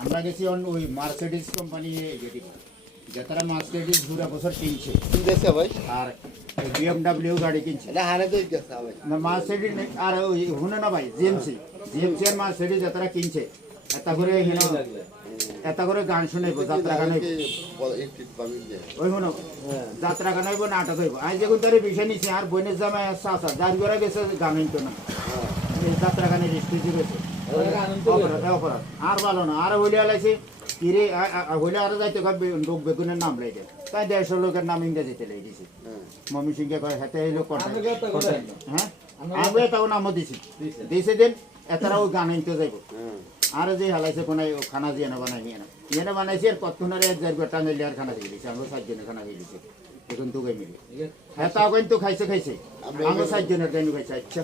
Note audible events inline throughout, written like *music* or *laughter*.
আমরা গেছি ওই মার্সিডিজ কোম্পানি যেটি যারা মার্সিডিজ পুরা বছর কিনছে ভাই আর বিএমডাব্লিউ গাড়ি কিনছে হানে তো না মার্সিডিজ আর ওই শুনে না ভাই জিএমসি জিএমসি আর মার্সিডিজ যারা কিনছে করে হেন এটা করে গান শুনাইব যাত্রা গান হইব। ওই শুনো যাত্রা গান হইব নাটক হইব। আজ যেগুন তার বিষয় নিছে আর বইনের জামাই আসছে আসা যার করে গেছে গান হইতো না। যাত্রা গানের স্টেজে গেছে। অপরাধ। আর ভালো না আর হইলে আলাইছে কিরে হইলে আর যাইতে লোক বেগুনের নাম লাইতে তাই দেড়শো লোকের নাম ইংরেজিতে লাই দিছে মমি সিংকে কয় হাতে এই লোক হ্যাঁ? আমি এটাও নামও দিছি। দিছে। দিন এতারা ওই *coughs* গান আনতে যাইব। আর যে হালাইছে কোন খানা দিয়ে না বানাই নিয়ে না নিয়ে না বানাইছে আর কতক্ষণ এক গোটা নিলে আর খানা দিয়ে দিছে। আমরা সাতজনে খানা দিয়ে দিছে। এখন তো গাই মিলি হ্যাঁ তাও কিন্তু খাইছে খাইছে। আমরা সাতজনের টাইম খাইছে আচ্ছা।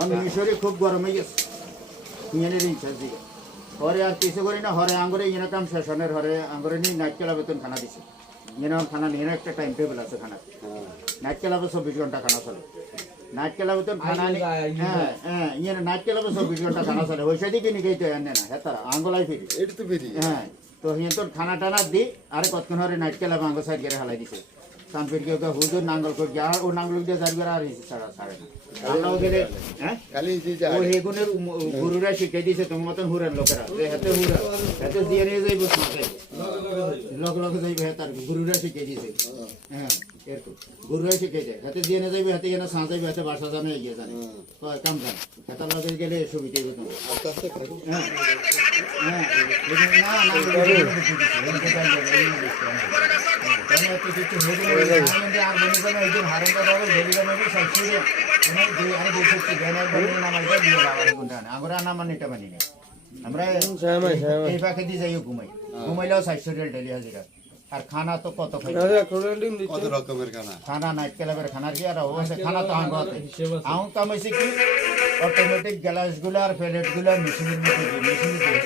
অন্য মিশরে খুব গরম হয়ে গেছে। নিয়ে ইচ্ছা দিকে। হরে আর কিছু করি না হরে আঙ্গুরে ইয়ে কাম শেষনের হরে আঙ্গুরে নিয়ে নাইট ক্লাব বেতন খানা দিছে। ইয়ে খানা নিয়ে একটা টাইম টেবিল আছে খানা নাইট ক্লাবে চব্বিশ ঘণ্টা খানা চলে। হ্যাঁ হ্যাঁ ইয়ে তো হ্যাঁ হিয়ে খানা টানা দি আরে কতক্ষণ হরে নাইট ক্লাবে আঙ্গুল হালাই দিছে হুজুর নাঙ্গল করে আর ও নাঙ্গল দিয়ে যার বেড়া আর ছাড়া ছাড়ে না আমরাও গেলে হ্যাঁ খালি যে যা ও হেগুনের গুরুরা শিখাই দিছে তোমার মতন হুরার লোকেরা যে হুরা হাতে দিয়ে নিয়ে যাইব সমাজে লোক লোক যাইবে হাতার গুরুরা শিখাই দিছে। হ্যাঁ এরকম। গুরুরা শিখাই দেয়। হাতে দিয়ে নিয়ে যাইবে, হাতে এনে সাঁজাইবে হাতে বাসা জানে এগিয়ে জানে কাম জানে হাতার লগে গেলে সুবিধা হইবে তোমার হ্যাঁ। হ্যাঁ না না না না আমরা এই পাখি দিয়ে যাই ঘুমাই। ঘুমাইলেও সাইসুরিয়াল ডেলি হাজিরা আর খানা তো কত কত রকমের খানা? খানা নাইট ক্লাবের খানার কি আর খানা তো আঙ্গ আউং কামাইছে কি অটোমেটিক গ্যালাসগুলো আর প্লেট মেশিনের মধ্যে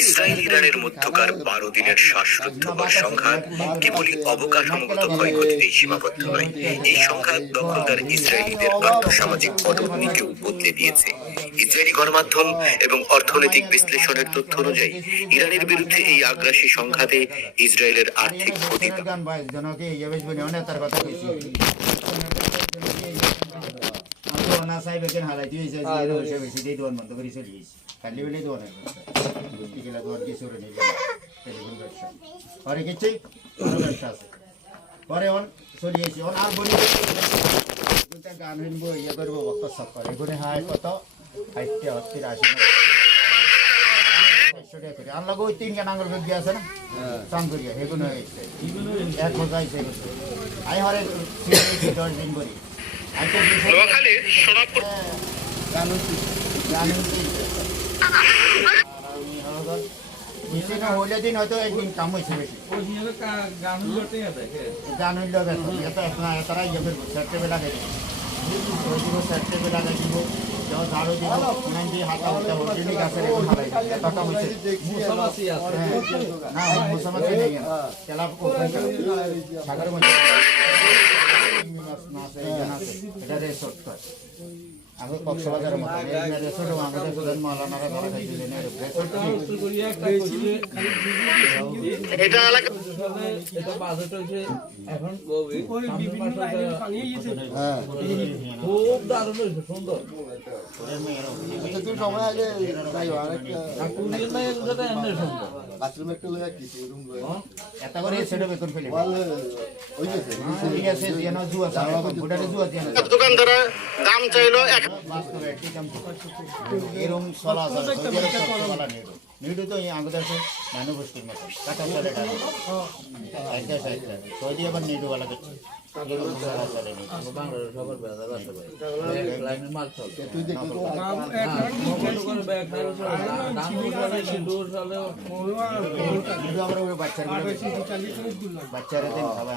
ইসরায়েল ইরানের মধ্যকার বারো দিনের শ্বাসরুদ্ধ সংঘাত কেবলই অবকাঠামোগত ক্ষয়ক্ষতিতেই সীমাবদ্ধ নয়। এই সংঘাত দখলদার ইসরায়েলিদের আর্থসামাজিক পদভূমিকেও বদলে দিয়েছে। ইসরায়েলি গণমাধ্যম এবং অর্থনৈতিক বিশ্লেষণের তথ্য অনুযায়ী ইরানের বিরুদ্ধে এই আগ্রাসী সংঘাতে ইসরায়েলের আর্থিক ক্ষতি পেছনের গান বাইশ জনকে বেশ বলি অনেক তার কথা কইছি আমি তো অনা সাহেব এখানে হালাই দিয়ে যাই যে বসে বেশি দিয়ে দোয়ান বন্ধ করে চলে গেছি। খালি বেলে দোয়ান বুঝতে গেলে দোয়ান কি সরে নেই টেলিফোন ব্যবসা পরে কিছুই আরও ব্যবসা আছে। পরে অন চলে গেছি। অন আর বলি। দুটা গান শুনব ইয়ে করব বক্ত সব করে এগুলো হাই কত আশি একশো টাকা আনলাগো ওই তিন গান আঙুল গিয়ে আছে না? চান করিয়া সেগুলো হয়েছে। এক মজা আমি হরে দশ দিন করি। নোয়াখালীর সোনাপুর দিন হয়তো একদিন কাম হয়েছে বেশি গান হইলে করব চারটে বেলা দিব চারটে বেলা যাও ঝাড়ু দিব উনান দিয়ে হাতা হাতা হোটেলি গাছের এখন হালাই দিব এত কাম হয়েছে না মুসামাসি নেই তেলা সাগর জানা আছে এটা রেসর্ট আগে কক্সবাজারের মতো রেসর্ট আমাদের প্রধান মালানারা ধরা এটা এলাকা হ্যাঁ। আচ্ছা সুন্দর বাথরুম একটা লয়ে কিছু রুম লয়ে করে সেটা বেতন ফেলে। ওই ঠিক আছে যেন জুয়া না দোকানদারা দাম চাইলো এক এরকম চলা নিডু তো আগে আছে মানুষ গোষ্ঠীর মতো চলে একটা সাইডটা সৌদি আবার করছে বেশি। বাচ্চারা খাবার